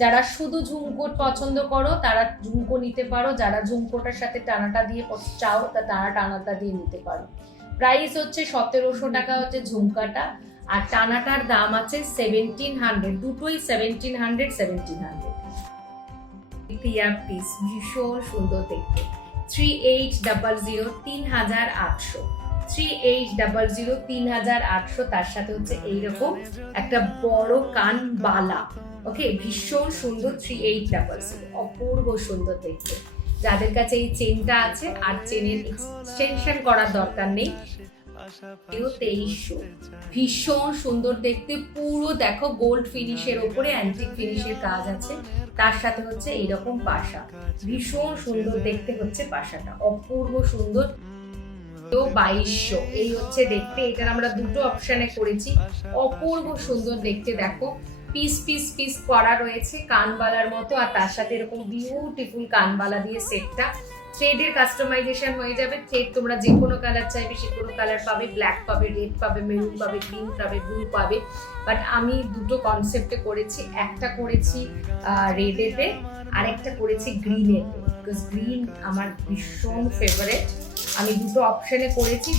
যারা শুধু ঝুমকো পছন্দ করো তারা ঝুমকো নিতে পারো, যারা ঝুমকোটার সাথে টানাটা দিয়ে চাও তারা টানাটা দিয়ে নিতে পারো। প্রাইস হচ্ছে 1700 টাকা হচ্ছে ঝুমকাটা, আর টানাটার দাম আছে 1700, দুটোই 1700। ইয়ার পিস ভীষণ সুন্দর দেখতে, 3800, 3800, 3800, 3800। তার সাথে হচ্ছে এইরকম একটা বড় কান বালা। ওকে, ভীষণ সুন্দর, 3800, অপূর্ব সুন্দর দেখতে। যাদের কাছে এই চেনটা আছে আর চেনের এক্সটেনশন করার দরকার নেই, 2300, ভীষণ সুন্দর দেখতে। পুরো দেখো গোল্ড ফিনিশের ওপরে অ্যান্টিক ফিনিশের কাজ আছে, তার সাথে হচ্ছে এইরকম পাশা, ভীষণ সুন্দর দেখতে হচ্ছে পাশাটা, অপূর্ব সুন্দর। 2200 এই হচ্ছে দেখতে। এটার আমরা দুটো অপশনে করেছি, অপূর্ব সুন্দর দেখতে। দেখো পিস পিস পিস করা রয়েছে কানবালার মতো, আর তার সাথে এরকম বিউটিফুল কানবালা দিয়ে সেটটা। থ্রেডের কাস্টমাইজেশন হয়ে যাবে, থ্রেড তোমরা যে কোনো কালার চাইবে সে কোনো কালার পাবে, ব্ল্যাক পাবে, রেড পাবে, মেরুন পাবে, গ্রিন পাবে, ব্লু পাবে। বাট আমি দুটো কনসেপ্টে করেছি, একটা করেছি রেডেতে আর একটা করেছি গ্রিনেতে, বিকজ গ্রিন আমার ভীষণ ফেভারিট। আমি দুটো অপশনে করেছি।